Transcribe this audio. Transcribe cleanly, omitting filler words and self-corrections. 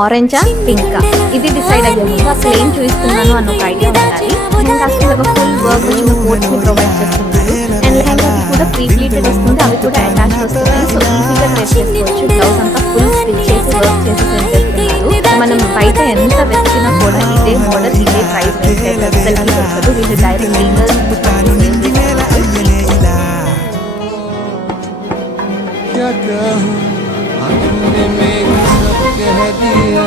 ఆరెంజా పింకా ఇది డిసైడ్ అయ్యే ముందు అసలు ఏం చూపిస్తున్నాను అన్న ఒక ఐడియా ఉండాలి. లెహంగా అసలు ఒక ఫుల్ వర్క్ వచ్చిన కోట్స్ని ప్రొవైడ్ చేస్తున్నారు. అండ్ లెహంగాకి కూడా ప్రీ ప్లీటెడ్ వస్తుంది, అవి కూడా అటాచ్ వస్తున్నాయి. సో ఈజీగా డ్రెస్ చేసుకోవచ్చు. బ్లౌజ్ అంతా ఫుల్ స్టిచ్ చేసి వర్క్ చేసి సెండ్ చేస్తున్నారు. మనం బయట ఎంత వెతికినా కూడా ఇదే మోడల్ ఇదే ప్రైస్ రేంజ్ అయితే అసలు దొరకదు. వీళ్ళు డైరెక్ట్ क्या कहूँ, आँखों ने मेरी सब कह दिया।